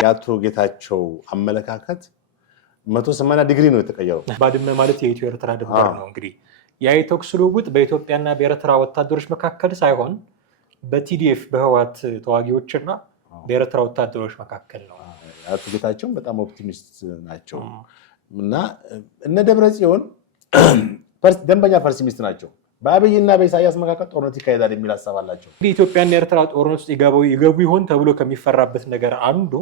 የአቶ ጌታቸው አመለካከት 180 ዲግሪ ነው የተቀየረው። ባድመ ማለት የኢትዮ ኤርትራ ድንበር ነው። እንግዲህ ያ የተኩስ ልውውጥ በኢትዮጵያና በኤርትራ ወታደሮች መካከል ሳይሆን በቲዲኤፍ በህወሓት ተዋጊዎችና በኤርትራ ወታደሮች መካከል ነው። አቶ ጌታቸው በጣም ኦፕቲሚስት ናቸው እና እነ ደብረጽዮን ደንበኛ ፐርሲሚስት ናቸው። በአብይና በኢሳያስ መካከል ጦርነት ይካሄዳል የሚል ሀሳብ አላቸው። እንግዲህ ኢትዮጵያና ኤርትራ ጦርነት ውስጥ ይገቡ ይሆን ተብሎ ከሚፈራበት ነገር አንዱ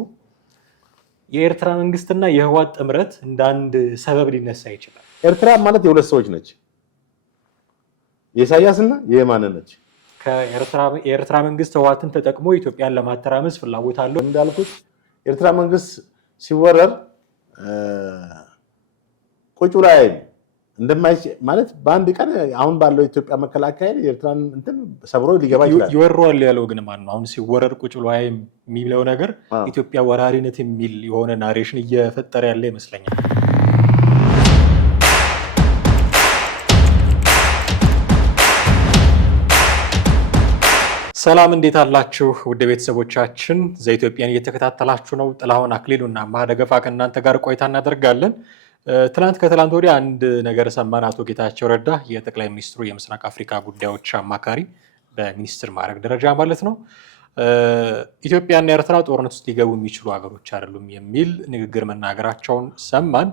የኤርትራ መንግስትና የህወሓት ጥምረት እንደ አንድ ሰበብ ሊነሳ ይችላል። ኤርትራ ማለት የሁለት ሰዎች ነች፣ የኢሳያስና የየማነ ነች። የኤርትራ መንግስት ህወሓትን ተጠቅሞ ኢትዮጵያን ለማተራመስ ፍላጎት አለው። እንዳልኩት ኤርትራ መንግስት ሲወረር ቁጭ ላይ ማለት በአንድ ቀን አሁን ባለው ኢትዮጵያ መከላከያ የኤርትራን እንትን ሰብሮ ሊገባ ይችላል። ይወረዋል ያለው ግን ማን ነው? አሁን ሲወረር ቁጭ ብሎ የሚለው ነገር ኢትዮጵያ ወራሪነት የሚል የሆነ ናሬሽን እየፈጠረ ያለ ይመስለኛል። ሰላም እንዴት አላችሁ? ውድ ቤተሰቦቻችን ዘኢትዮጵያን እየተከታተላችሁ ነው። ጥላሁን አክሊሉና ማደገፋ ከእናንተ ጋር ቆይታ እናደርጋለን። ከትላንት ወዲያ አንድ ነገር ሰማን። አቶ ጌታቸው ረዳ የጠቅላይ ሚኒስትሩ የምስራቅ አፍሪካ ጉዳዮች አማካሪ በሚኒስትር ማዕረግ ደረጃ ማለት ነው ኢትዮጵያና ኤርትራ ጦርነት ውስጥ ሊገቡ የሚችሉ ሀገሮች አይደሉም የሚል ንግግር መናገራቸውን ሰማን።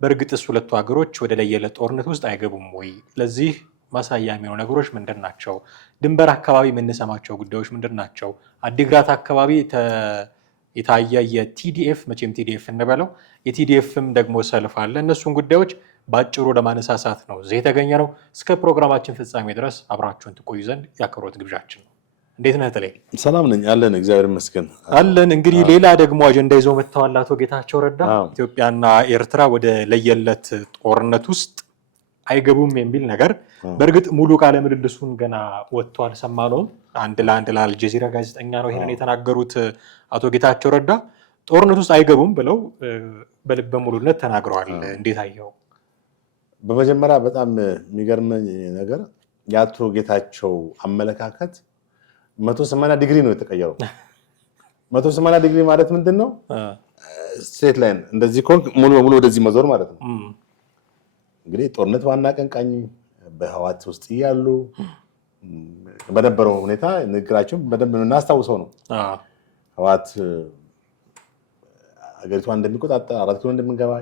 በእርግጥስ ሁለቱ ሀገሮች ወደ ለየለት ጦርነት ውስጥ አይገቡም ወይ? ለዚህ ማሳያ የሚሆኑ ነገሮች ምንድን ናቸው? ድንበር አካባቢ የምንሰማቸው ጉዳዮች ምንድን ናቸው? አዲግራት አካባቢ የታየ የቲዲኤፍ መቼም ቲዲኤፍ እንበለው የቲዲኤፍም ደግሞ ሰልፍ አለ። እነሱን ጉዳዮች በአጭሩ ለማነሳሳት ነው እዚህ የተገኘ ነው። እስከ ፕሮግራማችን ፍጻሜ ድረስ አብራችሁን ትቆዩ ዘንድ የአክብሮት ግብዣችን ነው። እንዴት ነህ ተለይ? ሰላም ነኝ አለን፣ እግዚአብሔር ይመስገን አለን። እንግዲህ ሌላ ደግሞ አጀንዳ ይዘው መጥተዋል አቶ ጌታቸው ረዳ። ኢትዮጵያና ኤርትራ ወደ ለየለት ጦርነት ውስጥ አይገቡም የሚል ነገር። በእርግጥ ሙሉ ቃለ ምልልሱን ገና ወጥቶ አልሰማነውም። አንድ ለአልጀዚራ ጋዜጠኛ ነው ይሄንን የተናገሩት አቶ ጌታቸው ረዳ። ጦርነት ውስጥ አይገቡም ብለው በልበ ሙሉነት ተናግረዋል። እንዴት አየው? በመጀመሪያ በጣም የሚገርመኝ ነገር የአቶ ጌታቸው አመለካከት 180 ዲግሪ ነው የተቀየረው። 180 ዲግሪ ማለት ምንድን ነው? ስትሬት ላይን እንደዚህ ኮንክ ሙሉ በሙሉ ወደዚህ መዞር ማለት ነው። እንግዲህ ጦርነት ዋና አቀንቃኝ በህወሓት ውስጥ እያሉ በነበረው ሁኔታ ንግግራቸውን በደንብ እናስታውሰው ነው። ህወሓት ሀገሪቷን እንደሚቆጣጠር 4 ኪሎ እንደምንገባ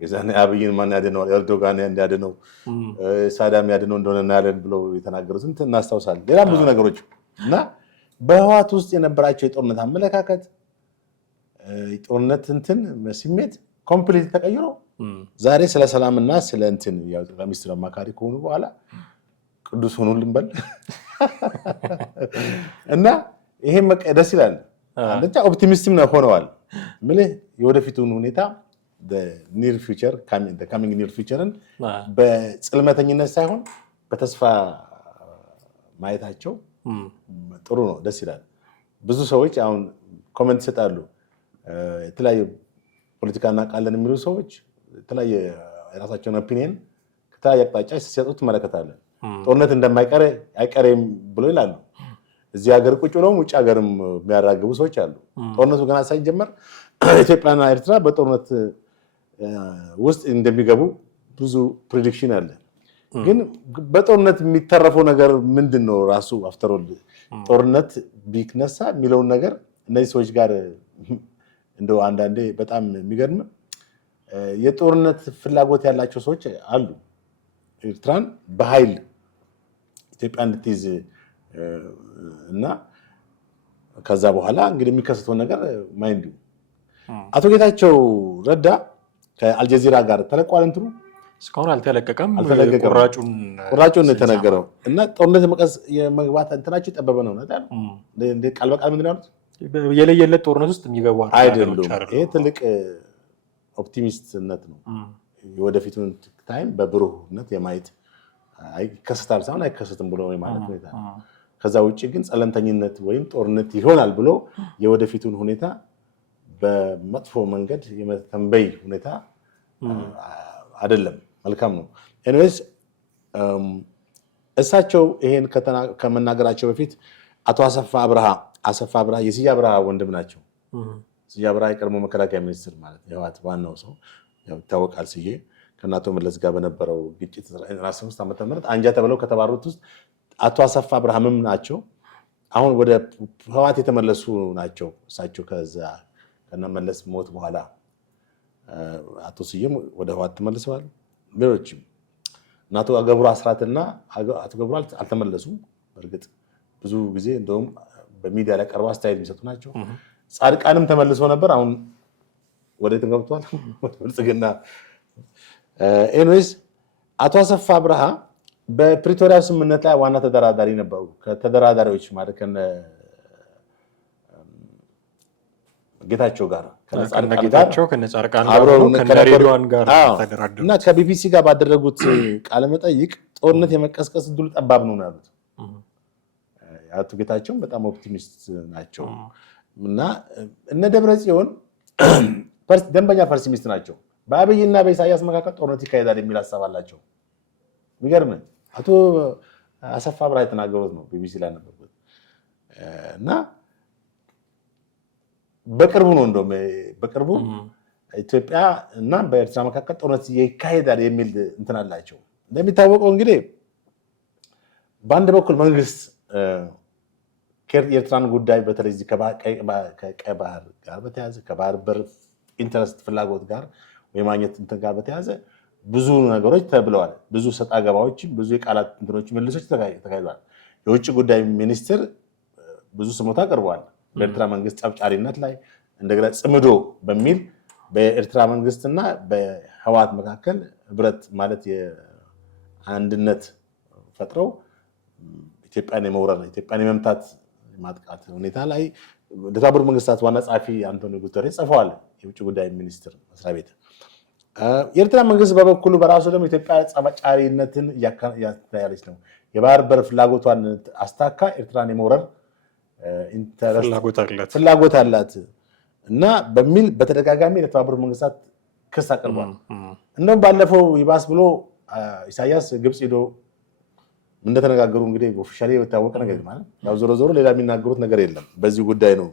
የዛኔ አብይን ማን ያድነዋል? ኤርዶጋን እንዲያድነው ሳዳም ያድነው እንደሆነ እናያለን ብለው የተናገሩትን እናስታውሳለን። ሌላም ብዙ ነገሮች እና በህወሓት ውስጥ የነበራቸው የጦርነት አመለካከት የጦርነት እንትን ስሜት ኮምፕሊት ተቀይሮ ዛሬ ስለ ሰላምና ስለ እንትን ያው ጠቅላይ ሚኒስትር አማካሪ ከሆኑ በኋላ ቅዱስ ሆኑልን በል እና ይሄም ደስ ይላል። አንደኛ ኦፕቲሚስትም ነው ሆነዋል። ምልህ የወደፊቱን ሁኔታ ኒር ፊውቸር ካሚንግ ኒር ፊውቸርን በጽልመተኝነት ሳይሆን በተስፋ ማየታቸው ጥሩ ነው፣ ደስ ይላል። ብዙ ሰዎች አሁን ኮሜንት ይሰጣሉ። የተለያዩ ፖለቲካ እናውቃለን የሚሉ ሰዎች የተለያየ የራሳቸውን ኦፒኒየን ከተለያየ አቅጣጫ ሲሰጡ ትመለከታለን። ጦርነት እንደማይቀር አይቀሬም ብሎ ይላሉ። እዚህ ሀገር ቁጭ ብለውም ውጭ ሀገርም የሚያራግቡ ሰዎች አሉ። ጦርነቱ ገና ሳይጀመር ኢትዮጵያና ኤርትራ በጦርነት ውስጥ እንደሚገቡ ብዙ ፕሬዲክሽን አለ። ግን በጦርነት የሚተረፈው ነገር ምንድን ነው? ራሱ አፍተር ኦል ጦርነት ቢነሳ የሚለውን ነገር እነዚህ ሰዎች ጋር እንደው አንዳንዴ በጣም የሚገርም የጦርነት ፍላጎት ያላቸው ሰዎች አሉ። ኤርትራን በኃይል ኢትዮጵያ እንድትይዝ እና ከዛ በኋላ እንግዲህ የሚከሰተውን ነገር ማይንዱ አቶ ጌታቸው ረዳ ከአልጀዚራ ጋር ተለቋል። እንትኑ እስካሁን አልተለቀቀም። ቁራጩን የተነገረው እና ጦርነት የመግባት እንትናቸው የጠበበ ነው። ቃል በቃል ምንድን ነው ያሉት? የለየለት ጦርነት ውስጥ የሚገቡ አይደሉም። ይሄ ትልቅ ኦፕቲሚስትነት ነው። የወደፊቱን ታይም በብሩህነት የማየት ይከሰታል ሳይሆን አይከሰትም ብሎ ማለት ሁኔታ። ከዛ ውጭ ግን ጸለምተኝነት ወይም ጦርነት ይሆናል ብሎ የወደፊቱን ሁኔታ በመጥፎ መንገድ የመተንበይ ሁኔታ አይደለም። መልካም ነው። ኤኒዌይስ እሳቸው ይሄን ከመናገራቸው በፊት አቶ አሰፋ አብርሃ የስዬ አብርሃ ወንድም ናቸው። ስዬ አብርሃ የቀድሞ መከላከያ ሚኒስትር ማለት የህወሓት ዋናው ሰው ይታወቃል። ስዬ ከአቶ መለስ ጋር በነበረው ግጭት 1995 ዓ.ም አንጃ ተብለው ከተባሩት ውስጥ አቶ አሰፋ አብርሃምም ናቸው። አሁን ወደ ህወሓት የተመለሱ ናቸው። እሳቸው ከዛ ከነመለስ ሞት በኋላ አቶ ስዬም ወደ ህወሓት ተመልሰዋል። ሌሎችም እና አቶ ገብሩ አስራትና አቶ ገብሩ አልተመለሱም። በእርግጥ ብዙ ጊዜ እንደውም በሚዲያ ላይ ቀርበው አስተያየት የሚሰጡ ናቸው። ጻድቃንም ተመልሶ ነበር። አሁን ወዴት ገብቷል? ወደ ብልጽግና። ኤኒዌይስ አቶ አሰፋ አብርሃ በፕሪቶሪያ ስምምነት ላይ ዋና ተደራዳሪ ነበሩ። ከተደራዳሪዎች ማለት ከነ ጌታቸው ጋር እና ከቢቢሲ ጋር ባደረጉት ቃለ መጠይቅ ጦርነት የመቀስቀስ እድሉ ጠባብ ነው ያሉት። አቶ ጌታቸውም በጣም ኦፕቲሚስት ናቸው እና እነ ደብረጽዮን ደንበኛ ፐርሲሚስት ናቸው። በአብይና በኢሳያስ መካከል ጦርነት ይካሄዳል የሚል ሀሳብ አላቸው። የሚገርም አቶ አሰፋ አብርሃ የተናገሩት ነው ቢቢሲ ላይ ነበርኩት እና በቅርቡ ነው እንደውም በቅርቡ ኢትዮጵያ እና በኤርትራ መካከል ጦርነት ይካሄዳል የሚል እንትን አላቸው። እንደሚታወቀው እንግዲህ በአንድ በኩል መንግስት የኤርትራን ጉዳይ በተለይ ከቀይ ባህር ጋር በተያያዘ ከባህር በር ኢንተረስት ፍላጎት ጋር የማግኘት እንትን ጋር በተያያዘ ብዙ ነገሮች ተብለዋል። ብዙ ሰጣ ገባዎችም ብዙ የቃላት እንትኖች መልሶች ተካሂዷል። የውጭ ጉዳይ ሚኒስትር ብዙ ስሞታ አቅርበዋል በኤርትራ መንግስት ጸብጫሪነት ላይ። እንደገና ጽምዶ በሚል በኤርትራ መንግስትና በህወሓት መካከል ህብረት ማለት የአንድነት ፈጥረው ኢትዮጵያን የመውረር ኢትዮጵያን የመምታት ማጥቃት ሁኔታ ላይ ለተባበሩት መንግስታት ዋና ጸሐፊ አንቶኒዮ ጉተሬስ ጽፈዋል። የውጭ ጉዳይ ሚኒስትር መስሪያ ቤት የኤርትራ መንግስት በበኩሉ በራሱ ደግሞ ኢትዮጵያ ጸብጫሪነትን እያስተያለች ነው። የባህር በር ፍላጎቷን አስታካ ኤርትራን የመውረር ፍላጎት አላት እና በሚል በተደጋጋሚ ለተባበሩት መንግስታት ክስ አቅርቧል። እንደውም ባለፈው ይባስ ብሎ ኢሳያስ ግብጽ ሄዶ እንደተነጋገሩ እንግዲህ ኦፊሻሊ የታወቀ ነገር ማለት ያው ዞሮ ዞሮ ሌላ የሚናገሩት ነገር የለም። በዚህ ጉዳይ ነው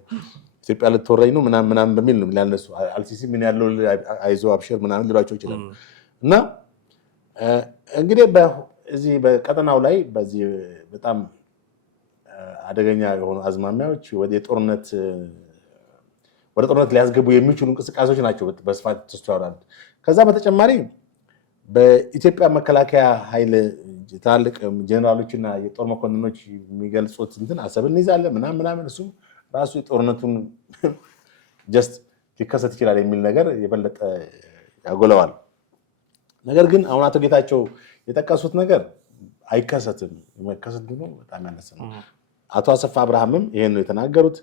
ኢትዮጵያ ልትወረኝ ነው ምናምን በሚል ነው ያልነሱ። አልሲሲ ምን ያለው አይዞ አብሽር ምናምን ሊሏቸው ይችላል። እና እንግዲህ በዚህ በቀጠናው ላይ በዚህ በጣም አደገኛ የሆኑ አዝማሚያዎች ወደ ጦርነት ሊያስገቡ የሚችሉ እንቅስቃሴዎች ናቸው በስፋት ተስተዋውለዋል። ከዛ በተጨማሪ በኢትዮጵያ መከላከያ ኃይል ትላልቅ ጀነራሎችና የጦር መኮንኖች የሚገልጹት እንትን አሰብን እንይዛለን ምናምን እሱም ራሱ የጦርነቱን ጀስት ሊከሰት ይችላል የሚል ነገር የበለጠ ያጎለዋል። ነገር ግን አሁን አቶ ጌታቸው የጠቀሱት ነገር አይከሰትም፣ የመከሰት ደግሞ በጣም ያነሰ ነው። አቶ አሰፋ አብርሃምም ይሄን ነው የተናገሩት።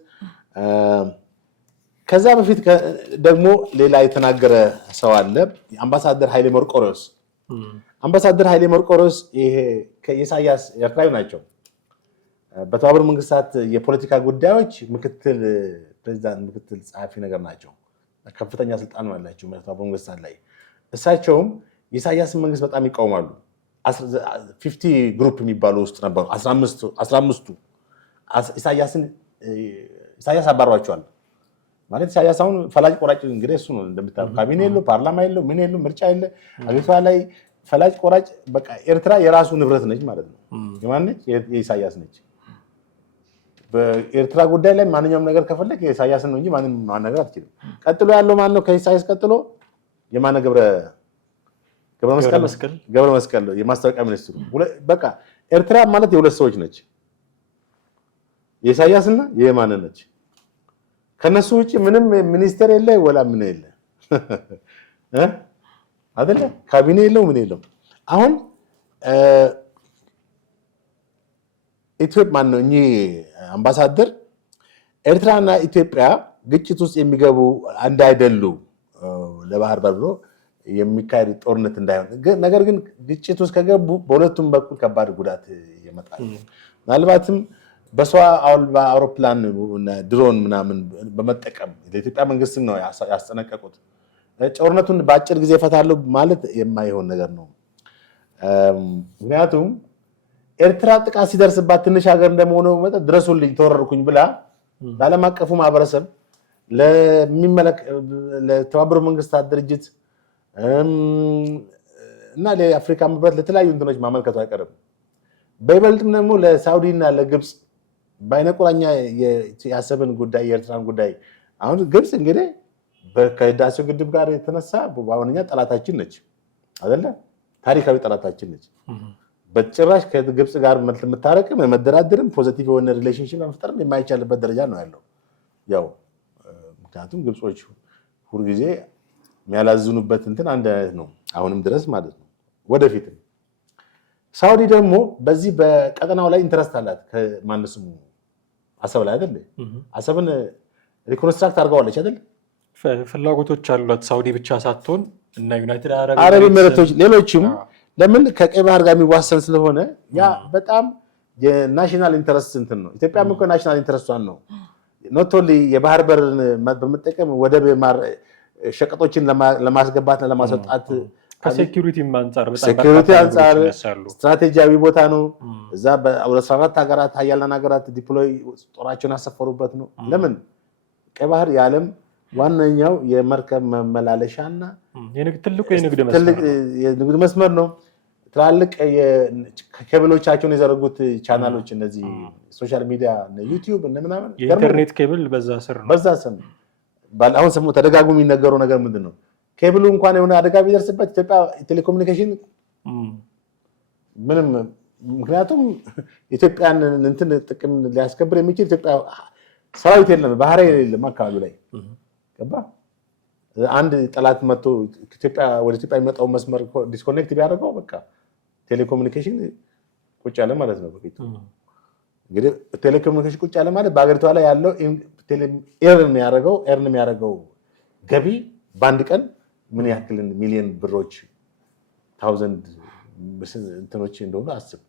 ከዛ በፊት ደግሞ ሌላ የተናገረ ሰው አለ፣ አምባሳደር ኃይሌ መርቆሪዎስ። አምባሳደር ኃይሌ መርቆሪዎስ ይሄ ከኢሳያስ ኤርትራዊ ናቸው። በተባበሩት መንግስታት የፖለቲካ ጉዳዮች ምክትል ፕሬዚዳንት ምክትል ጸሐፊ ነገር ናቸው። ከፍተኛ ስልጣን ያላቸው በተባበሩት መንግስታት ላይ። እሳቸውም የኢሳያስን መንግስት በጣም ይቃወማሉ። 50 ግሩፕ የሚባሉ ውስጥ ነበሩ። 15ቱ ኢሳያስ አባሯቸዋል። ማለት ኢሳያስ አሁን ፈላጭ ቆራጭ እንግዲህ እሱ ነው እንደምታውቀው። ካቢኔ የለው፣ ፓርላማ የለው፣ ምን የለው፣ ምርጫ የለ። አገሪቷ ላይ ፈላጭ ቆራጭ በቃ ኤርትራ የራሱ ንብረት ነች ማለት ነው። የማን ነች? የኢሳያስ ነች። በኤርትራ ጉዳይ ላይ ማንኛውም ነገር ከፈለግ የኢሳያስን ነው እንጂ ማንም ማናገር አትችልም። ቀጥሎ ያለው ማን ነው? ከኢሳያስ ቀጥሎ የማነ ገብረ መስቀል ነው የማስታወቂያ ሚኒስትሩ። በቃ ኤርትራ ማለት የሁለት ሰዎች ነች፣ የኢሳያስና የየማነ ነች። ከነሱ ውጪ ምንም ሚኒስቴር የለ ወላ ምን የለ አይደለ? ካቢኔ የለው ምን የለው። አሁን ኢትዮጵያ ማን ነው እኚህ አምባሳደር ኤርትራና ኢትዮጵያ ግጭት ውስጥ የሚገቡ እንዳይደሉ ለባህር በር ብሎ የሚካሄድ ጦርነት እንዳይሆን፣ ነገር ግን ግጭት ውስጥ ከገቡ በሁለቱም በኩል ከባድ ጉዳት ይመጣል። ምናልባትም በሰው አውሮፕላን ድሮን ምናምን በመጠቀም ለኢትዮጵያ መንግስት ነው ያስጠነቀቁት። ጦርነቱን በአጭር ጊዜ ይፈታሉ ማለት የማይሆን ነገር ነው። ምክንያቱም ኤርትራ ጥቃት ሲደርስባት ትንሽ ሀገር እንደመሆኑ መጠን ድረሱልኝ ተወረርኩኝ ብላ ለዓለም አቀፉ ማህበረሰብ ለተባበሩት መንግስታት ድርጅት እና ለአፍሪካ ህብረት ለተለያዩ እንትኖች ማመልከቱ አይቀርም። በይበልጥም ደግሞ ለሳውዲ እና ለግብፅ በአይነቁራኛ የአሰብን ጉዳይ የኤርትራን ጉዳይ አሁን ግብፅ እንግዲህ ከህዳሴው ግድብ ጋር የተነሳ በዋነኛ ጠላታችን ነች አይደለ? ታሪካዊ ጠላታችን ነች። በጭራሽ ከግብፅ ጋር የምታረቅም የመደራደርም ፖዚቲቭ የሆነ ሪሌሽንሽፕ መፍጠርም የማይቻልበት ደረጃ ነው ያለው። ያው ምክንያቱም ግብጾች ሁልጊዜ የሚያላዝኑበት እንትን አንድ አይነት ነው አሁንም ድረስ ማለት ነው። ወደፊትም ሳውዲ ደግሞ በዚህ በቀጠናው ላይ ኢንተረስት አላት። ከማንስሙ አሰብ ላይ አይደል? አሰብን ሪኮንስትራክት አድርገዋለች አይደል? ፍላጎቶች አሏት ሳውዲ ብቻ ሳትሆን እና ዩናይትድ አረብ ኤሚሬቶች ሌሎችም ለምን ከቀይ ባህር ጋር የሚዋሰን ስለሆነ ያ በጣም የናሽናል ኢንተረስት እንትን ነው። ኢትዮጵያም እኮ ናሽናል ኢንተረስቷን ነው ኖት ኦንሊ የባህር በርን በመጠቀም ወደብ ሸቀጦችን ለማስገባትና ለማስወጣት ከሴኩሪቲ አንፃር ስትራቴጂያዊ ቦታ ነው። እዛ በ14 ሀገራት ሀያላን ሀገራት ዲፕሎይ ጦራቸውን ያሰፈሩበት ነው። ለምን ቀይ ባህር የዓለም ዋነኛው የመርከብ መመላለሻና ትልቁ የንግድ መስመር ነው። ትላልቅ ኬብሎቻቸውን የዘረጉት ቻናሎች እነዚህ ሶሻል ሚዲያ ዩቲዩብ ምናምን የኢንተርኔት ኬብል በዛ ስር ነው። አሁን ሰሞኑን ተደጋግሞ የሚነገረው ነገር ምንድን ነው? ኬብሉ እንኳን የሆነ አደጋ ቢደርስበት ኢትዮጵያ ቴሌኮሙኒኬሽን ምንም ምክንያቱም ኢትዮጵያን እንትን ጥቅም ሊያስከብር የሚችል ኢትዮጵያ ሰራዊት የለም፣ ባህር የለም አካባቢ ላይ ገባ። አንድ ጠላት መጥቶ ወደ ኢትዮጵያ የሚመጣው መስመር ዲስኮኔክት ቢያደርገው በቃ ቴሌኮሙኒኬሽን ቁጭ ያለ ማለት ነው። እንግዲህ ቴሌኮሙኒኬሽን ቁጭ ያለ ማለት በሀገሪቷ ላይ ያለው ኤርን የሚያደርገው ገቢ በአንድ ቀን ምን ያክል ሚሊዮን ብሮች ታውዘንድ እንትኖች እንደሆኑ አስብ።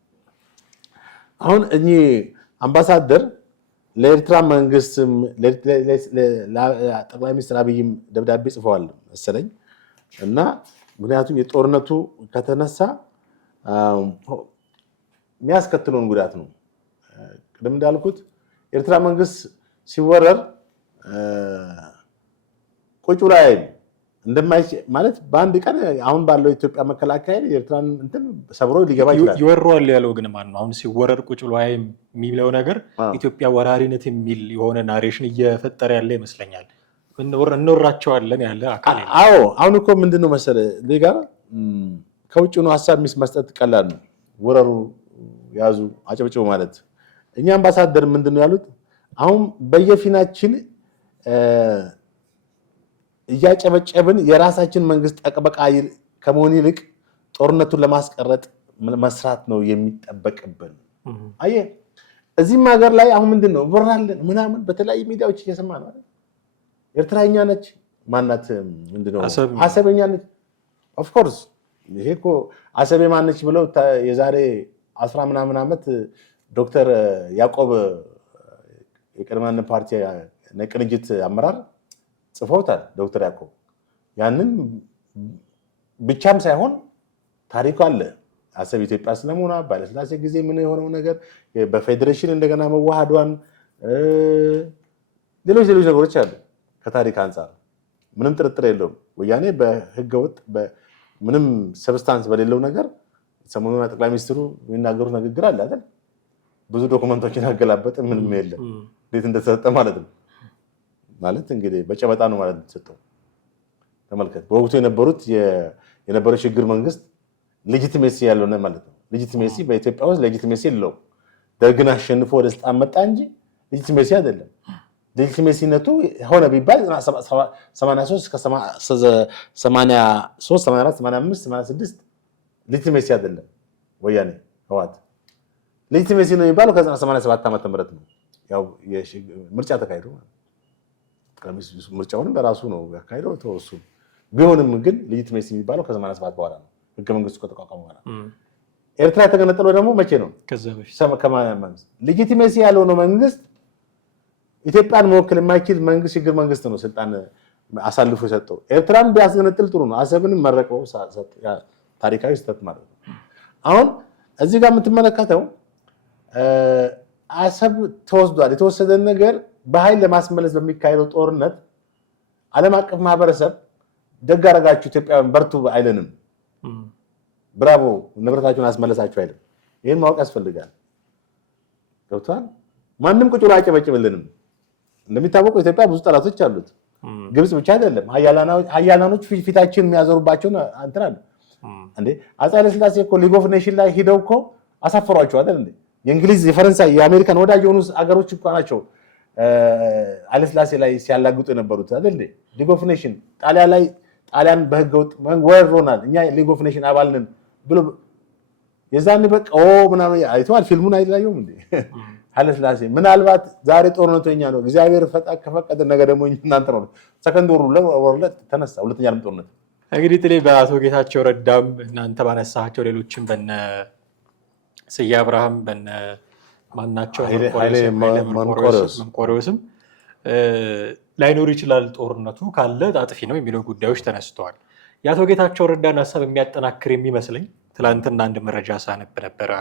አሁን እኚህ አምባሳደር ለኤርትራ መንግስት ጠቅላይ ሚኒስትር አብይም ደብዳቤ ጽፈዋል መሰለኝ እና ምክንያቱም የጦርነቱ ከተነሳ የሚያስከትለውን ጉዳት ነው። ቅድም እንዳልኩት ኤርትራ መንግስት ሲወረር ቁጭ ላይ ማለት በአንድ ቀን አሁን ባለው ኢትዮጵያ መከላከያ የኤርትራን እንትን ሰብሮ ሊገባ ይችላል። ይወረዋል ያለው ግን ማን ነው? አሁን ሲወረር ቁጭ ብሎ የሚለው ነገር ኢትዮጵያ ወራሪነት የሚል የሆነ ናሬሽን እየፈጠረ ያለ ይመስለኛል። እንወራቸዋለን ያለ አካል። አዎ አሁን እኮ ምንድነው መሰለህ ጋር ከውጭ ነው ሀሳብ መስጠት ቀላል ነው። ወረሩ ያዙ አጨብጭቡ ማለት እኛ አምባሳደር ምንድነው ያሉት? አሁን በየፊናችን እያጨበጨብን የራሳችን መንግስት ጠቅበቃ ከመሆን ይልቅ ጦርነቱን ለማስቀረጥ መስራት ነው የሚጠበቅብን። አየህ እዚህም ሀገር ላይ አሁን ምንድነው ወራለን ምናምን በተለያዩ ሚዲያዎች እየሰማ ነው አይደል? ኤርትራኛ ነች ማናት ምንድነው አሰበኛ ነች። ኦፍ ኮርስ ይሄ እኮ አሰቤ ማነች ብለው የዛሬ 10 ምናምን ዓመት ዶክተር ያዕቆብ የቀድሞውን ፓርቲ ቅንጅት አመራር ጽፈውታል። ዶክተር ያዕቆብ ያንን ብቻም ሳይሆን ታሪኩ አለ። አሰብ ኢትዮጵያ ስለመሆኗ ባለስላሴ ጊዜ ምን የሆነው ነገር በፌዴሬሽን እንደገና መዋሃዷን ሌሎች ነገሮች አሉ። ከታሪክ አንጻር ምንም ጥርጥር የለውም። ወያኔ በህገወጥ ምንም ሰብስታንስ በሌለው ነገር ሰሞኑን ጠቅላይ ሚኒስትሩ የሚናገሩት ንግግር አለ አይደል? ብዙ ዶክመንቶችን አገላበጠ ምንም የለም። እንዴት እንደተሰጠ ማለት ነው። ማለት እንግዲህ በጨበጣ ነው ማለት ተሰጠው። ተመልከት። በወቅቱ የነበረው ሽግግር መንግስት ሌጂቲሜሲ ያለው ነው ማለት ነው። ሌጂቲሜሲ በኢትዮጵያ ውስጥ ሌጂቲሜሲ የለውም። ደርግን አሸንፎ ወደ ስልጣን መጣ እንጂ ሌጂቲሜሲ አይደለም። ሌጂቲሜሲነቱ ሆነ ቢባል 83 እስከ 83 84 85 86 ሌጂቲሜሲ አይደለም። ወያኔ ህወሓት ሌጂቲሜሲ ነው የሚባለው ከ87 ዓመተ ምህረት ነው። ያው ምርጫ ተካሂዶ ምርጫውንም በራሱ ነው ያካሂደው ተወሱ። ቢሆንም ግን ሌጂቲሜሲ የሚባለው ከ87 በኋላ ነው። ህገ መንግስቱ ከተቋቋመ በኋላ ኤርትራ የተገነጠለው ደግሞ መቼ ነው? ከዛ በፊት ሌጂቲሜሲ ያለው ነው መንግስት ኢትዮጵያን መወከል የማይችል መንግስት ሽግግር መንግስት ነው ስልጣን አሳልፎ የሰጠው። ኤርትራን ቢያስገነጥል ጥሩ ነው። አሰብንም መረቀው ታሪካዊ ስህተት ማለት ነው። አሁን እዚህ ጋር የምትመለከተው አሰብ ተወስዷል። የተወሰደን ነገር በኃይል ለማስመለስ በሚካሄደው ጦርነት ዓለም አቀፍ ማህበረሰብ ደግ አደረጋችሁ ኢትዮጵያውያን በርቱ አይለንም። ብራቮ ንብረታችሁን አስመለሳችሁ አይልም። ይህን ማወቅ ያስፈልጋል። ገብቷል። ማንም ቁጭ ብሎ አጨበጭብልንም። እንደሚታወቀው ኢትዮጵያ ብዙ ጠላቶች አሉት። ግብጽ ብቻ አይደለም። ሀያላኖች ፊታችን የሚያዞሩባቸውን እንትን አለ እንዴ። አፄ ኃይለሥላሴ እኮ ሊግ ኦፍ ኔሽን ላይ ሂደው እኮ አሳፈሯቸው አይደል እንዴ? የእንግሊዝ፣ የፈረንሳይ፣ የአሜሪካን ወዳጅ የሆኑ አገሮች እኮ ናቸው ኃይለሥላሴ ላይ ሲያላግጡ የነበሩት አይደል እንዴ? ሊግ ኦፍ ኔሽን ጣሊያን በህገወጥ ወሮናል፣ እኛ ሊግ ኦፍ ኔሽን አባል ነን ብሎ የዛኔ በቃ ምናምን አይተዋል። ፊልሙን አይላየውም እንዴ? ኃይለሥላሴ ምናልባት ዛሬ ጦርነቱ የኛ ነው እግዚአብሔር ከፈቀደ ነገ ደግሞ እናንተ ነው። ሰከንድ ወሩ ተነሳ ሁለተኛ ዓለም ጦርነት። እንግዲህ ጥሌ በአቶ ጌታቸው ረዳም እናንተ ባነሳቸው ሌሎችም በነ ስዬ አብርሃም በነ ማናቸው መንቆሪዎስም ላይኖር ይችላል ጦርነቱ ካለ አጥፊ ነው የሚለው ጉዳዮች ተነስተዋል። የአቶ ጌታቸው ረዳን ሀሳብ የሚያጠናክር የሚመስለኝ ትላንትና አንድ መረጃ ሳነብ ነበረ፣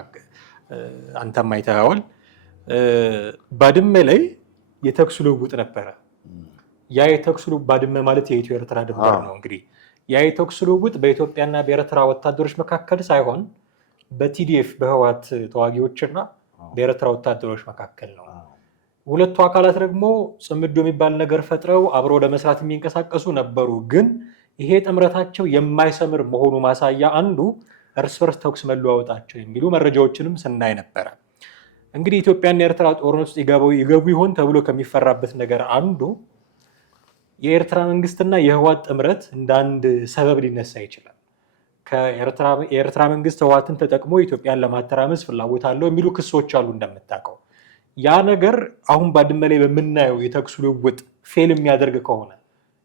አንተም አይተኸዋል። ባድመ ላይ የተኩስ ልውውጥ ነበረ። ያ የተኩስ ልውውጥ ባድመ ማለት የኢትዮ ኤርትራ ድንበር ነው። እንግዲህ ያ የተኩስ ልውውጥ በኢትዮጵያና በኤርትራ ወታደሮች መካከል ሳይሆን በቲዲኤፍ በህወሓት ተዋጊዎችና በኤርትራ ወታደሮች መካከል ነው። ሁለቱ አካላት ደግሞ ጽምዶ የሚባል ነገር ፈጥረው አብረው ለመስራት የሚንቀሳቀሱ ነበሩ። ግን ይሄ ጥምረታቸው የማይሰምር መሆኑ ማሳያ አንዱ እርስ በርስ ተኩስ መለዋወጣቸው የሚሉ መረጃዎችንም ስናይ ነበረ። እንግዲህ ኢትዮጵያና የኤርትራ ጦርነት ውስጥ ይገቡ ይሆን ተብሎ ከሚፈራበት ነገር አንዱ የኤርትራ መንግስትና የህወሓት ጥምረት እንደ አንድ ሰበብ ሊነሳ ይችላል። የኤርትራ መንግስት ህወሓትን ተጠቅሞ ኢትዮጵያን ለማተራመስ ፍላጎት አለው የሚሉ ክሶች አሉ እንደምታውቀው። ያ ነገር አሁን ባድመ ላይ በምናየው የተኩስ ልውውጥ ፌል የሚያደርግ ከሆነ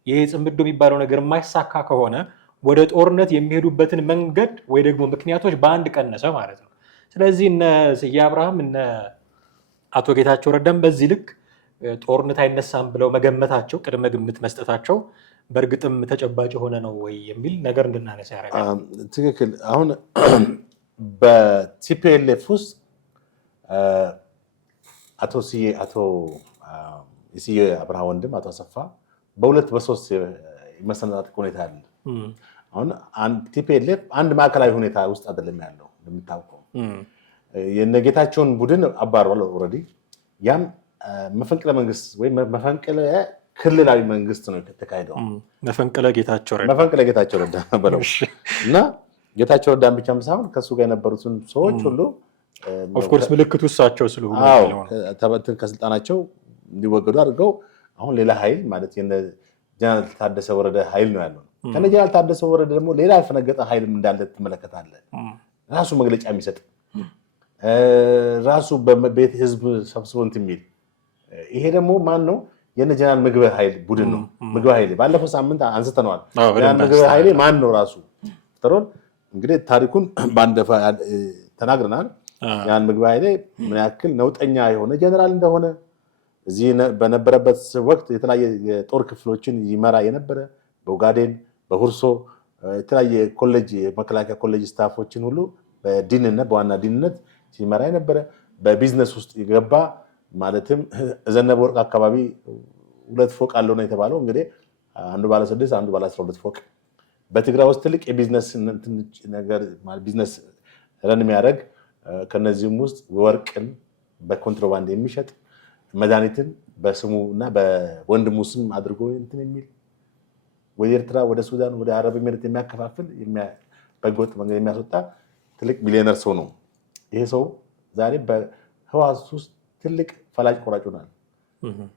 ይሄ ጽምዶ የሚባለው ነገር የማይሳካ ከሆነ ወደ ጦርነት የሚሄዱበትን መንገድ ወይ ደግሞ ምክንያቶች በአንድ ቀነሰ ማለት ነው። ስለዚህ እነ ስዬ አብርሃም እነ አቶ ጌታቸው ረዳም በዚህ ልክ ጦርነት አይነሳም ብለው መገመታቸው፣ ቅድመ ግምት መስጠታቸው በእርግጥም ተጨባጭ የሆነ ነው ወይ የሚል ነገር እንድናነሳ ያደርጋል። ትክክል። አሁን በቲፒኤልኤፍ ውስጥ የስዬ አብርሃ ወንድም አቶ አሰፋ በሁለት በሶስት የመሰነጣጠቅ ሁኔታ አለ። አሁን ቲፒኤልኤፍ አንድ ማዕከላዊ ሁኔታ ውስጥ አይደለም ያለው እንደምታውቀው። የነጌታቸውን ቡድን አባሯል ኦልሬዲ። ያም መፈንቅለ መንግስት ወይም መፈንቅለ ክልላዊ መንግስት ነው የተካሄደው። መፈንቅለ ጌታቸው ረዳ በለው እና ጌታቸው ረዳን ብቻም ሳይሆን ከሱ ጋር የነበሩትን ሰዎች ሁሉ ኦፍኮርስ ምልክቱ እሳቸው ስለሆኑ ከስልጣናቸው እንዲወገዱ አድርገው አሁን ሌላ ኃይል ማለት ጀነራል ታደሰ ወረደ ኃይል ነው ያለው። ከነ ጀነራል ታደሰ ወረደ ደግሞ ሌላ ያልፈነገጠ ኃይልም እንዳለ ትመለከታለህ። ራሱ መግለጫ የሚሰጥ ራሱ በቤት ህዝብ ሰብስቦ እንትን የሚል ይሄ ደግሞ ማን ነው? የነ ጀነራል ምግበ ኃይል ቡድን ነው። ምግበ ኃይሌ ባለፈው ሳምንት አንስተነዋል። ጀነራል ምግበ ኃይሌ ማን ነው? ራሱ ተሮን እንግዲህ ታሪኩን በአንድ ተናግረናል። ያን ምግበ ኃይሌ ምን ያክል ነውጠኛ የሆነ ጀነራል እንደሆነ እዚህ በነበረበት ወቅት የተለያየ የጦር ክፍሎችን ይመራ የነበረ በኦጋዴን በሁርሶ የተለያየ ኮሌጅ የመከላከያ ኮሌጅ ስታፎችን ሁሉ በዲንነት በዋና ዲንነት ሲመራ የነበረ በቢዝነስ ውስጥ የገባ ማለትም ዘነበ ወርቅ አካባቢ 2 ፎቅ አለው ነው የተባለው። እንግዲህ አንዱ ባለ 6 አንዱ ባለ 12 ፎቅ በትግራይ ውስጥ ትልቅ የቢዝነስ ነገር ቢዝነስ ረን የሚያደርግ ከነዚህም ውስጥ ወርቅን በኮንትሮባንድ የሚሸጥ መድኃኒትን በስሙ እና በወንድሙ ስም አድርጎ እንትን የሚል ወደ ኤርትራ ወደ ሱዳን ወደ አረብ ኤሚሬት የሚያከፋፍል በህገወጥ መንገድ የሚያስወጣ ትልቅ ሚሊዮነር ሰው ነው። ይሄ ሰው ዛሬ በህወሓት ውስጥ ትልቅ ፈላጭ ቆራጭ ሆኗል።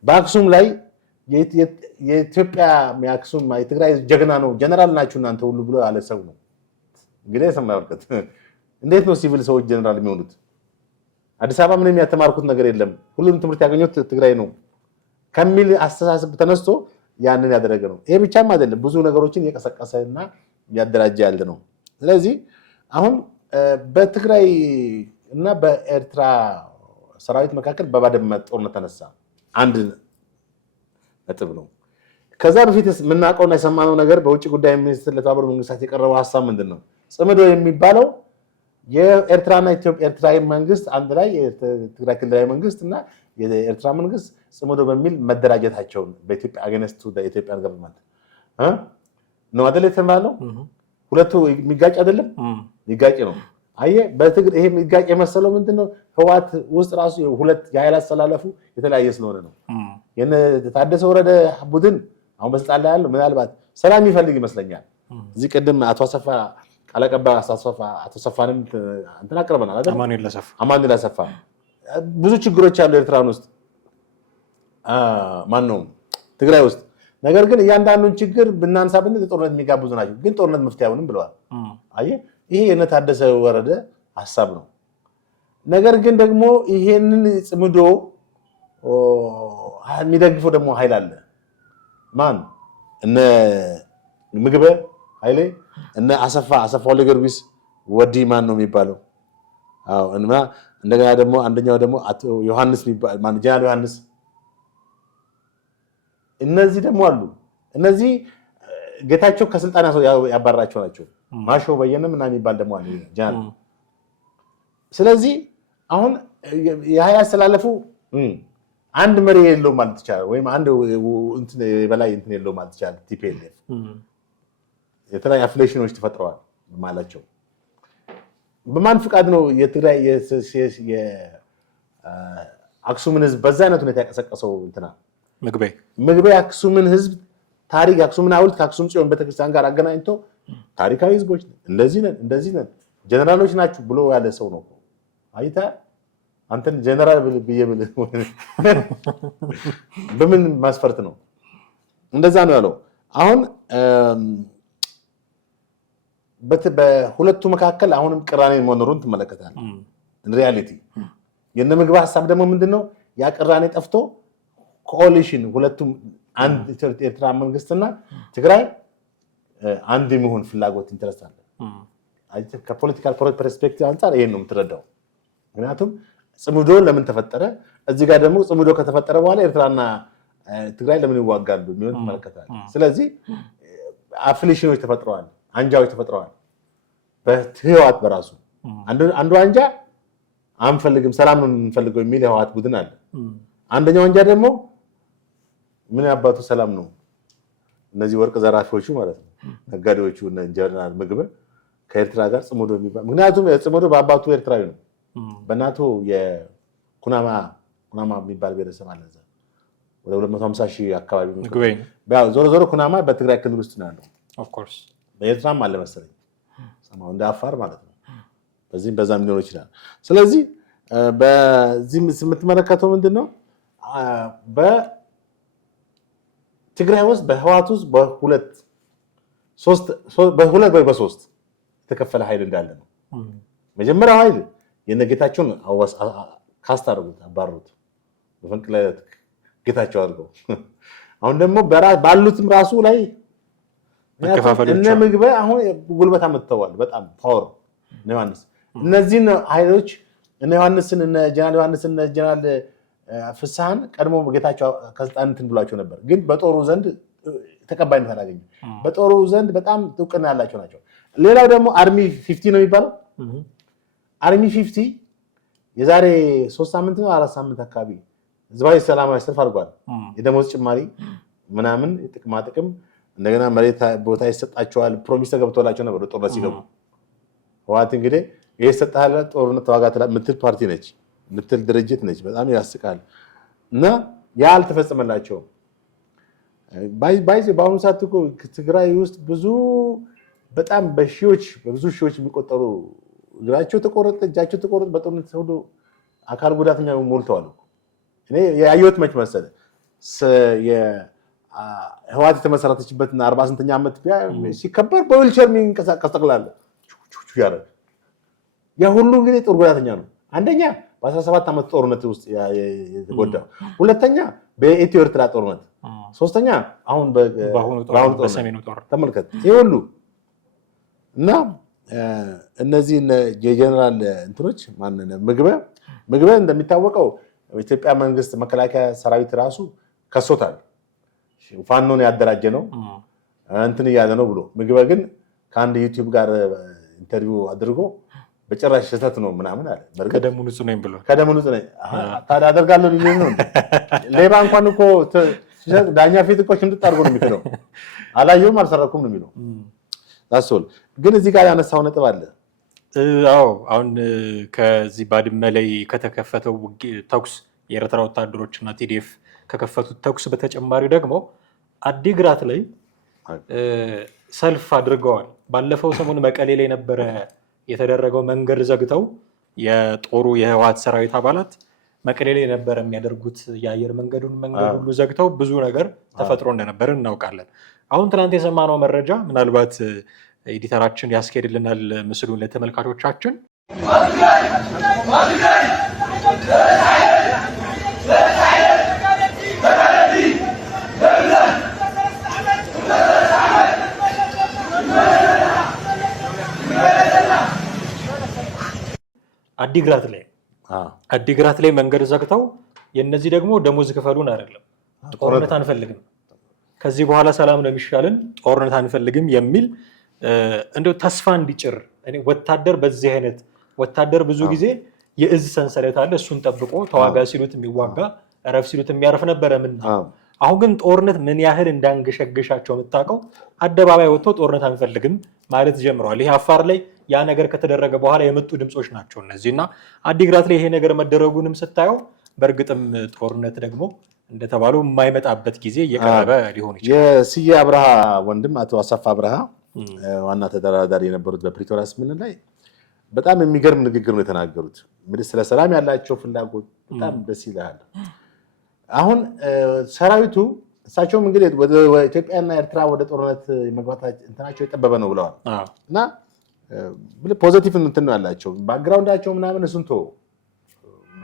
በአክሱም ላይ የኢትዮጵያ የአክሱም የትግራይ ጀግና ነው ጀነራል ናችሁ እናንተ ሁሉ ብሎ ያለ ሰው ነው። እንግዲህ ሰማያልከት እንዴት ነው ሲቪል ሰዎች ጀነራል የሚሆኑት? አዲስ አበባ ምንም ያተማርኩት ነገር የለም ሁሉም ትምህርት ያገኙት ትግራይ ነው ከሚል አስተሳሰብ ተነስቶ ያንን ያደረገ ነው። ይሄ ብቻም አይደለም፣ ብዙ ነገሮችን እየቀሰቀሰና እያደራጀ ያለ ነው። ስለዚህ አሁን በትግራይ እና በኤርትራ ሰራዊት መካከል በባድመ ጦርነት ተነሳ። አንድ ነጥብ ነው። ከዛ በፊት የምናውቀውና የሰማነው ነገር በውጭ ጉዳይ ሚኒስትር ለተባበሩት መንግስታት የቀረበው ሀሳብ ምንድን ነው? ጽምዶ የሚባለው የኤርትራና ኤርትራዊ መንግስት አንድ ላይ የትግራይ ክልላዊ መንግስት እና የኤርትራ መንግስት ጽምዶ በሚል መደራጀታቸውን በኢትዮጵያ አገነስቱ ኢትዮጵያን ገቨርንመንት ነው አይደል የተባለው። ሁለቱ የሚጋጭ አይደለም፣ የሚጋጭ ነው። አየህ ይሄ የሚጋጭ የመሰለው ምንድነው? ህወሓት ውስጥ ራሱ ሁለት የኃይል አስተላለፉ የተለያየ ስለሆነ ነው። የነ ታደሰ ወረደ ቡድን አሁን በስልጣን ላይ ያለው ምናልባት ሰላም ይፈልግ ይመስለኛል። እዚህ ቅድም አቶ አሰፋ ቃል አቀባይ አቶ ሰፋንም እንትን አቅርበናል አይደል? አማኑኤል አሰፋ ብዙ ችግሮች አሉ ኤርትራን ውስጥ ማነው ትግራይ ውስጥ። ነገር ግን እያንዳንዱን ችግር ብናንሳ ብንል ጦርነት የሚጋብዙ ናቸው። ግን ጦርነት መፍትሄ አይሆንም ብለዋል። አየህ ይሄ የነ ታደሰ ወረደ ሀሳብ ነው። ነገር ግን ደግሞ ይሄንን ጽምዶ የሚደግፈው ደግሞ ኃይል አለ። ማን? እነ ምግበ ኃይሌ እነ አሰፋ ወልደ ጊዮርጊስ ወዲ ማን ነው የሚባለው? አዎ እና እንደገና ደግሞ አንደኛው ደግሞ አቶ ዮሐንስ የሚባል ማን ጀነራል ዮሐንስ። እነዚህ ደግሞ አሉ። እነዚህ ጌታቸው ከስልጣን ያባረራቸው ናቸው። ማሾ በየነም እና የሚባል ደግሞ አለ ጀነራል። ስለዚህ አሁን የኃይል አስተላለፉ አንድ መሪ የለውም ማለት ይቻላል፣ ወይም አንድ እንትን በላይ እንትን የለውም ማለት ይቻላል። ቲፒኤልኤፍ የተለያዩ አፍሌሽኖች ተፈጥረዋል ማላቸው። በማን ፍቃድ ነው የትግራይ የአክሱምን ህዝብ በዛ አይነት ሁኔታ ያቀሰቀሰው? እንትና ምግቤ አክሱምን ህዝብ ታሪክ አክሱምን ሐውልት ከአክሱም ጽዮን ቤተክርስቲያን ጋር አገናኝቶ ታሪካዊ ህዝቦች እንደዚህ ነን ጀነራሎች ናችሁ ብሎ ያለ ሰው ነው። አይታ አንተን ጀነራል ብዬ በምን ማስፈርት ነው? እንደዛ ነው ያለው። አሁን በሁለቱ መካከል አሁንም ቅራኔ መኖሩን ትመለከታለህ። ሪያሊቲ የነ ምግብ ሀሳብ ደግሞ ምንድነው? ያ ቅራኔ ጠፍቶ ኮአሊሽን ሁለቱም አንድ ኤርትራ መንግስትና ትግራይ አንድ የሚሆን ፍላጎት ኢንተረስት አለ። ከፖለቲካል ፐርስፔክቲቭ አንፃር ይሄን ነው የምትረዳው። ምክንያቱም ጽምዶ ለምን ተፈጠረ? እዚህ ጋር ደግሞ ጽምዶ ከተፈጠረ በኋላ ኤርትራና ትግራይ ለምን ይዋጋሉ የሚሆን ትመለከታለህ። ስለዚህ አፍሊሽኖች ተፈጥረዋል፣ አንጃዎች ተፈጥረዋል። በህወሓት በራሱ አንዱ አንጃ አንፈልግም ሰላም ነው የምንፈልገው የሚል የህወሓት ቡድን አለ። አንደኛው አንጃ ደግሞ ምን ያባቱ ሰላም ነው፣ እነዚህ ወርቅ ዘራፊዎቹ ማለት ነው ነጋዴዎቹ እነ ጀነራል ምግበ ከኤርትራ ጋር ጽምዶ የሚባል ምክንያቱም ጽምዶ በአባቱ ኤርትራዊ ነው። በእናቱ የኩናማ የሚባል ብሔረሰብ አለ እዛ ወደ 250,000 አካባቢ ነው። ዞሮ ኩናማ በትግራይ ክልል ውስጥ ነው ያለው። በኤርትራም አለ መሰለኝ ሰማው እንደ አፋር ማለት ነው። በዛም ሊኖር ይችላል። ስለዚህ በዚህ የምትመለከተው ምንድነው? በትግራይ ውስጥ በህወሓት ውስጥ በሁለት ወይ በሶስት የተከፈለ ኃይል እንዳለ ነው። መጀመሪያው ኃይል የነጌታቸውን ካስት አድርጉት አባሩት በፈንቅለ ጌታቸው አድርገው አሁን ደግሞ ባሉትም ራሱ ላይ እነ ምግበ አሁን ጉልበት አመጥተዋል። በጣም ፓወር ነው ዮሐንስ። እነዚህን ኃይሎች እነ ዮሐንስን እነ ጀነራል ፍስሐን ቀድሞ ጌታቸው ከስልጣን እንትን ብሏቸው ነበር፣ ግን በጦሩ ዘንድ ተቀባይነት አላገኙም። በጦሩ ዘንድ በጣም እውቅና ያላቸው ናቸው። ሌላው ደግሞ አርሚ 50 ነው የሚባለው። አርሚ 50 የዛሬ 3 ሳምንት ነው 4 ሳምንት አካባቢ ህዝባዊ ሰላማዊ ሰልፍ አድርጓል። የደሞዝ ጭማሪ ምናምን ጥቅማ ጥቅም እንደገና መሬት ቦታ ይሰጣቸዋል ፕሮሚስ ተገብቶላቸው ነበር ጦርነት ሲገቡ። ህወሓት እንግዲህ ይሄ ሰጣለ ጦርነት ተዋጋ ምትል ፓርቲ ነች፣ ምትል ድርጅት ነች። በጣም ያስቃል። እና ያ አልተፈጸመላቸውም። በአሁኑ ሰዓት እኮ ትግራይ ውስጥ በጣም በብዙ ሺዎች የሚቆጠሩ እግራቸው ተቆረጠ፣ እጃቸው ተቆረጠ፣ በጦርነት ሁሉ አካል ጉዳተኛ ሞልተዋል። እኔ ያየሁት መች መሰለህ ህወሓት የተመሰረተችበትና 48ኛ ዓመት ሲከበር በዊልቸር የሚንቀሳቀስ ጠቅላላ ያደረገ ያ ሁሉ እንግዲህ ጦር ጉዳተኛ ነው። አንደኛ በ17 ዓመት ጦርነት ውስጥ የተጎዳው፣ ሁለተኛ በኢትዮ ኤርትራ ጦርነት፣ ሶስተኛ አሁን በአሁኑ ጦርነት ተመልከት። ይሄ ሁሉ እና እነዚህ የጀነራል እንትኖች ምግበ እንደሚታወቀው ኢትዮጵያ መንግስት መከላከያ ሰራዊት ራሱ ከሶታል። ፋኖን ያደራጀ ነው እንትን እያለ ነው ብሎ ምግበ ግን ከአንድ ዩቲዩብ ጋር ኢንተርቪው አድርጎ በጭራሽ ስህተት ነው ምናምን አለ። ከደሙ ንጹህ ነኝ ብሎ ከደሙ ንጹህ ነኝ ታዲያ አደርጋለሁ ሊል ነው። ሌባ እንኳን እኮ ዳኛ ፊት እኮ ሽምጥጥ አድርጎ ነው የሚክደው። አላየሁም አልሰረኩም ነው የሚለው። ታስል ግን እዚህ ጋር ያነሳው ነጥብ አለ። አዎ አሁን ከዚህ ባድመ ላይ ከተከፈተው ተኩስ የኤርትራ ወታደሮችና ቲዲኤፍ ከከፈቱት ተኩስ በተጨማሪ ደግሞ አዲግራት ላይ ሰልፍ አድርገዋል። ባለፈው ሰሞን መቀሌ ላይ ነበረ የተደረገው መንገድ ዘግተው የጦሩ የህወሓት ሰራዊት አባላት መቀሌ ላይ ነበረ የሚያደርጉት የአየር መንገድ ሁሉ ዘግተው ብዙ ነገር ተፈጥሮ እንደነበር እናውቃለን። አሁን ትናንት የሰማነው መረጃ ምናልባት ኤዲተራችን ያስኬድልናል ምስሉን ለተመልካቾቻችን። አዲግራት ላይ መንገድ ዘግተው የነዚህ ደግሞ ደሞዝ ክፈሉን አይደለም ጦርነት አንፈልግም፣ ከዚህ በኋላ ሰላም ነው የሚሻልን፣ ጦርነት አንፈልግም የሚል እንደው ተስፋ እንዲጭር ወታደር በዚህ አይነት ወታደር ብዙ ጊዜ የእዝ ሰንሰለት አለ። እሱን ጠብቆ ተዋጋ ሲሉት የሚዋጋ እረፍ ሲሉት የሚያርፍ ነበረ። አሁን ግን ጦርነት ምን ያህል እንዳንገሸገሻቸው የምታውቀው አደባባይ ወጥቶ ጦርነት አንፈልግም ማለት ጀምረዋል። ይሄ አፋር ላይ ያ ነገር ከተደረገ በኋላ የመጡ ድምፆች ናቸው እነዚህ እና አዲግራት ላይ ይሄ ነገር መደረጉንም ስታየው በእርግጥም ጦርነት ደግሞ እንደተባለው የማይመጣበት ጊዜ እየቀረበ ሊሆን ይችላል። የስዬ አብርሃ ወንድም አቶ አሰፋ አብርሃ ዋና ተደራዳሪ የነበሩት በፕሪቶሪያ ስምምነት ላይ በጣም የሚገርም ንግግር ነው የተናገሩት። ስለ ሰላም ያላቸው ፍላጎት በጣም ደስ ይላል። አሁን ሰራዊቱ እሳቸውም እንግዲህ ወደ ኢትዮጵያና ኤርትራ ወደ ጦርነት መግባታቸው እንትናቸው የጠበበ ነው ብለዋል እና ፖዚቲቭ እንትን ነው ያላቸው ባክግራውንዳቸው ምናምን እሱን ተወው።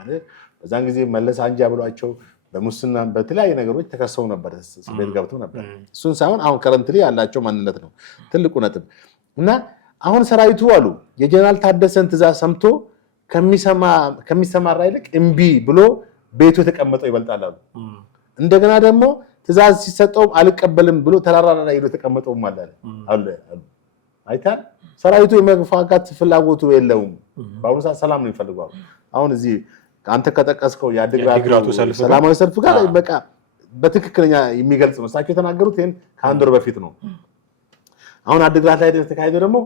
በዛን ጊዜ መለስ አንጃ ብሏቸው በሙስና በተለያዩ ነገሮች ተከሰው ነበር፣ ቤት ገብተው ነበር። እሱን ሳይሆን አሁን ከረንትሊ ያላቸው ማንነት ነው ትልቁ ነጥብ እና አሁን ሰራዊቱ አሉ የጀነራል ታደሰን ትእዛዝ ሰምቶ ከሚሰማራ ይልቅ እምቢ ብሎ ቤቱ የተቀመጠው ይበልጣል አሉ። እንደገና ደግሞ ትእዛዝ ሲሰጠውም አልቀበልም ብሎ ተራራ ላይ ሄዶ የተቀመጠውም አለ አሉ። አይታል ሰራዊቱ የመፋጋት ፍላጎቱ የለውም። በአሁኑ ሰዓት ሰላም ነው የሚፈልገው። አሁን እዚህ አንተ ከጠቀስከው የአዲግራቱ ሰላማዊ ሰልፍ ጋር በቃ በትክክለኛ የሚገልጽ ነው። እሳቸው የተናገሩት ይሄን ከአንድ ወር በፊት ነው። አሁን አዲግራት ላይ ተካሄደ ደግሞ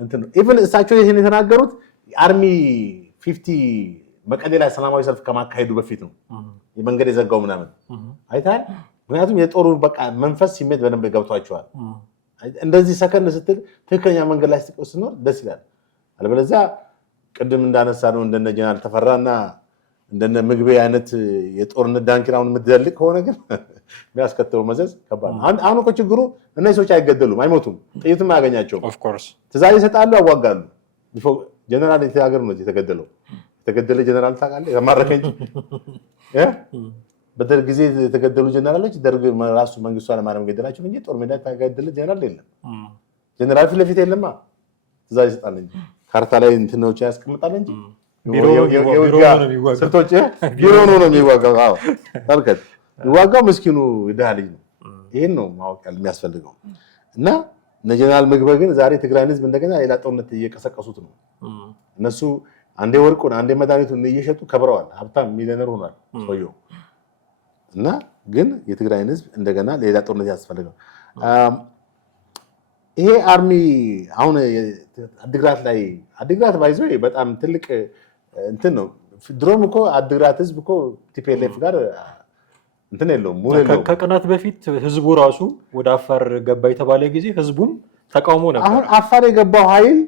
እንትን ነው። ኢቭን እሳቸው ይሄን የተናገሩት አርሚ 50 መቀሌ ላይ ሰላማዊ ሰልፍ ከማካሄዱ በፊት ነው የመንገድ የዘጋው ምናምን አይታል። ምክንያቱም የጦሩ በቃ መንፈስ ስሜት በደንብ ገብቷቸዋል። እንደዚህ ሰከንድ ስትል ትክክለኛ መንገድ ላይ ስትኖር ደስ ይላል። አለበለዚያ ቅድም እንዳነሳ ነው እንደነ ጀነራል ተፈራና እንደነ ምግቤ አይነት የጦርነት ዳንኪራውን የምትዘልቅ ከሆነ ግን የሚያስከትለው መዘዝ ከባድ ነው። አሁን እኮ ችግሩ እነዚህ ሰዎች አይገደሉም፣ አይሞቱም፣ ጥይትም አያገኛቸውም። ትእዛዝ ይሰጣሉ፣ ያዋጋሉ። ጀነራል ሀገር ነው የተገደለው። የተገደለ ጀነራል ታውቃለህ? የተማረከ እንጂ በደርግ ጊዜ የተገደሉ ጀነራሎች ደርግ ራሱ መንግስቱ ኃይለማርያም ገደላቸው እንጂ ጦር ሜዳ የተገደለ ጀነራል የለም። ጀነራል ፊት ለፊት የለማ፣ ትእዛዝ ይሰጣል እንጂ ካርታ ላይ እንትኖች ያስቀምጣል እንጂ ስልቶች ቢሮ ነው የሚዋጋው። አዎ ተልከት የሚዋጋው ምስኪኑ ድሃ ልጅ ነው። ይሄን ነው ማወቅ የሚያስፈልገው። እና እነ ጀነራል ምግበ ግን ዛሬ ትግራይን ህዝብ እንደገና ሌላ ጦርነት እየቀሰቀሱት ነው። እነሱ አንዴ ወርቁን አንዴ መድኃኒቱን እየሸጡ ከብረዋል። ሀብታም ሚሊዮነር ሆኗል ሰውየው። እና ግን የትግራይን ህዝብ እንደገና ሌላ ጦርነት ያስፈልገው። ይሄ አርሚ አሁን አዲግራት ባይዞ በጣም ትልቅ እንትን ነው። ድሮም እኮ አዲግራት ህዝብ እኮ ቲፒኤልኤፍ ጋር እንትን የለውም ሙሉ የለውም። ከቀናት በፊት ህዝቡ ራሱ ወደ አፋር ገባ የተባለ ጊዜ ህዝቡም ተቃውሞ ነበር። አሁን አፋር የገባው ኃይል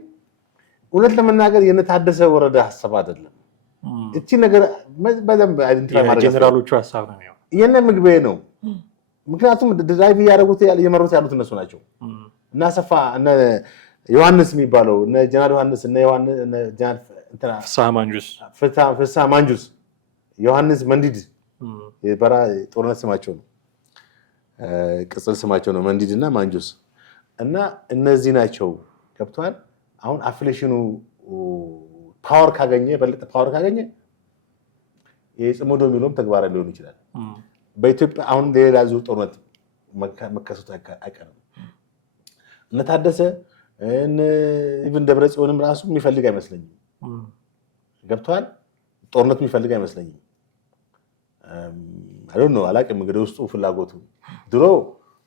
እውነት ለመናገር የነታደሰ ወረዳ ሀሳብ አይደለም። እቺ ነገር በደንብ አይደንቲፋይ ማድረግ ጀነራሎቹ ሀሳብ ነው የነ ምግቤ ነው። ምክንያቱም ድራይቭ እያደረጉት እየመሩት ያሉት እነሱ ናቸው። እና ሰፋ እነ ዮሐንስ የሚባለው እነ ጀነራል ዮሐንስ እነ ጀነራል ፍስሐ ማንጁስ ዮሐንስ መንዲድ የበራ ጦርነት ስማቸው ነው፣ ቅጽል ስማቸው ነው መንዲድ እና ማንጁስ እና እነዚህ ናቸው። ገብቷል። አሁን አፍሌሽኑ ፓወር ካገኘ በለጠ ፓወር ካገኘ የጽሞዶ የሚለውም ተግባራዊ ሊሆን ይችላል። በኢትዮጵያ አሁን ሌላ ዙር ጦርነት መከሰቱ አይቀርም። እነ ታደሰ ኢቭን ደብረጽዮንም ራሱ የሚፈልግ አይመስለኝም። ገብተዋል። ጦርነቱ የሚፈልግ አይመስለኝም። አይዶን ነው አላውቅም። እንግዲህ ውስጡ ፍላጎቱ ድሮ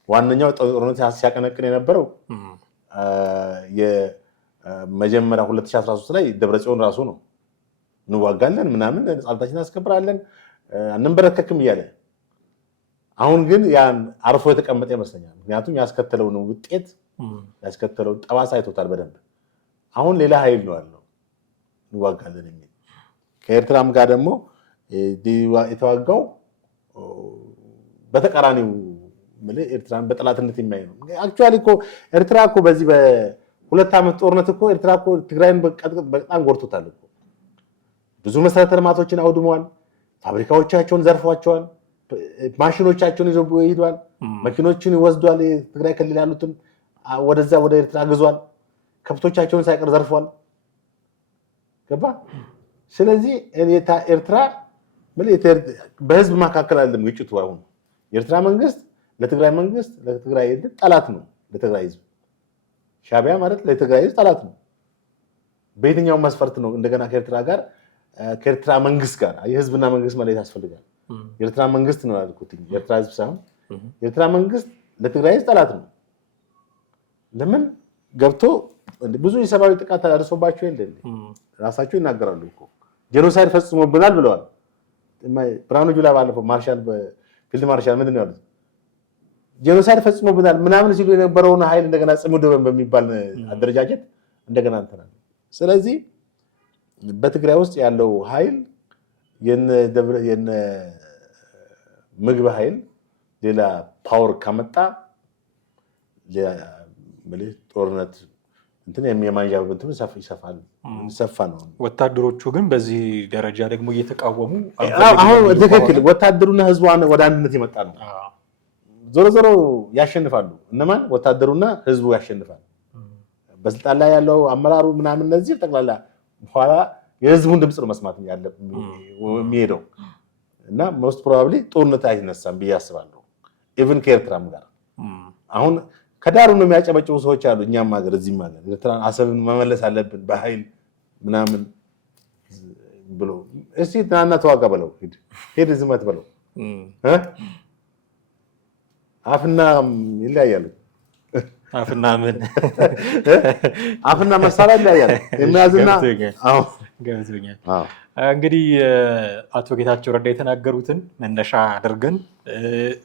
ዋነኛው ጦርነት ሲያቀነቅን የነበረው የመጀመሪያ 2013 ላይ ደብረጽዮን ራሱ ነው። እንዋጋለን ምናምን ነፃነታችንን እናስከብራለን አንንበረከክም እያለ። አሁን ግን ያን አርፎ የተቀመጠ ይመስለኛል። ምክንያቱም ያስከተለውን ውጤት ያስከተለውን ጠባሳ አይቶታል በደንብ። አሁን ሌላ ኃይል ነው ያለው እንዋጋለን የሚል። ከኤርትራም ጋር ደግሞ የተዋጋው በተቃራኒው ኤርትራን በጠላትነት የሚያይ ነው። አክቹዋሊ እኮ ኤርትራ እኮ በዚህ በ2 ዓመት ጦርነት እኮ ኤርትራ እኮ ትግራይን በጣም ጎድቶታል እኮ። ብዙ መሰረተ ልማቶችን አውድመዋል። ፋብሪካዎቻቸውን ዘርፏቸዋል። ማሽኖቻቸውን ይዘው ሄዷል። መኪኖችን ወስዷል። ትግራይ ክልል ያሉትን ወደዛ ወደ ኤርትራ ግዟል። ከብቶቻቸውን ሳይቀር ዘርፏል። ገባ። ስለዚህ ኤርትራ በህዝብ መካከል አይደለም ግጭቱ። አሁን የኤርትራ መንግስት ለትግራይ መንግስት ለትግራይ ጠላት ነው። ለትግራይ ህዝብ ሻዕቢያ ማለት ለትግራይ ህዝብ ጠላት ነው። በየትኛው መስፈርት ነው እንደገና ከኤርትራ መንግስት ጋር የህዝብና መንግስት ማለት ያስፈልጋል። የኤርትራ መንግስት ነው ያልኩት፣ የኤርትራ ህዝብ ሳይሆን የኤርትራ መንግስት ለትግራይ ህዝብ ጠላት ነው። ለምን ገብቶ ብዙ የሰብአዊ ጥቃት አደረሰባቸው የለ ራሳቸው ይናገራሉ እኮ ጄኖሳይድ ፈጽሞብናል ብለዋል። ብርሃኑ ጁላ ባለፈው ፊልድ ማርሻል ምንድን ነው ያሉት? ጄኖሳይድ ፈጽሞብናል ምናምን ሲሉ የነበረውን ኃይል እንደገና ጽምዶ በሚባል አደረጃጀት እንደገና እንተናል። ስለዚህ በትግራይ ውስጥ ያለው ኃይል የነ ምግብ ኃይል ሌላ ፓወር ካመጣ ጦርነት የማንዣበብ እንትኑ ይሰፋል። ሰፋ ነው። ወታደሮቹ ግን በዚህ ደረጃ ደግሞ እየተቃወሙ አሁን ትክክል ወታደሩና ህዝቡ ወደ አንድነት የመጣ ነው። ዞሮ ዞሮ ያሸንፋሉ። እነማን? ወታደሩና ህዝቡ ያሸንፋል። በስልጣን ላይ ያለው አመራሩ ምናምን እነዚህ ጠቅላላ በኋላ የህዝቡን ድምፅ ነው መስማት የሚሄደው እና ሞስት ፕሮባብሊ ጦርነት አይነሳም ብዬ አስባለሁ። ኢቭን ከኤርትራም ጋር አሁን ከዳሩ ነው የሚያጨበጭቡ ሰዎች አሉ። እኛም ሀገር እዚህም ሀገር ኤርትራን አሰብን መመለስ አለብን በኃይል ምናምን ብሎ እስቲ ትናንትና ተዋጋ በለው ሄድ ዝመት በለው አፍና ይለያያሉ። አፍና ምን አፍና መሳሪያ ይለያያል። የሚያዝና ገብቶኛል። እንግዲህ አቶ ጌታቸው ረዳ የተናገሩትን መነሻ አድርገን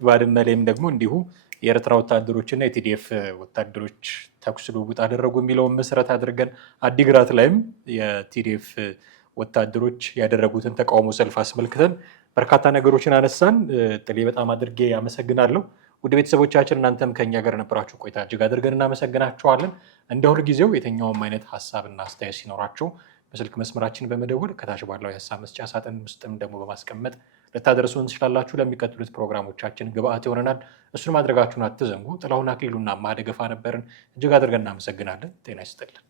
ባድመ ላይም ደግሞ እንዲሁ የኤርትራ ወታደሮችና የቲዲኤፍ ወታደሮች ተኩስ ልውውጥ አደረጉ የሚለውን መሰረት አድርገን አዲግራት ላይም የቲዲኤፍ ወታደሮች ያደረጉትን ተቃውሞ ሰልፍ አስመልክተን በርካታ ነገሮችን አነሳን። ጥሌ በጣም አድርጌ አመሰግናለሁ። ውድ ቤተሰቦቻችን እናንተም ከኛ ጋር ነበራችሁ ቆይታ እጅግ አድርገን እናመሰግናችኋለን። እንደ ሁልጊዜው የትኛውም አይነት ሀሳብና አስተያየት ሲኖራችሁ በስልክ መስመራችን በመደወል ከታች ባለው የሀሳብ መስጫ ሳጥን ውስጥም ደግሞ በማስቀመጥ ልታደርሱን ትችላላችሁ። ለሚቀጥሉት ፕሮግራሞቻችን ግብአት ይሆነናል። እሱን ማድረጋችሁን አትዘንጉ። ጥላሁን አክሊሉና ማህደገፋ ነበርን። እጅግ አድርገን እናመሰግናለን። ጤና ይስጥልን።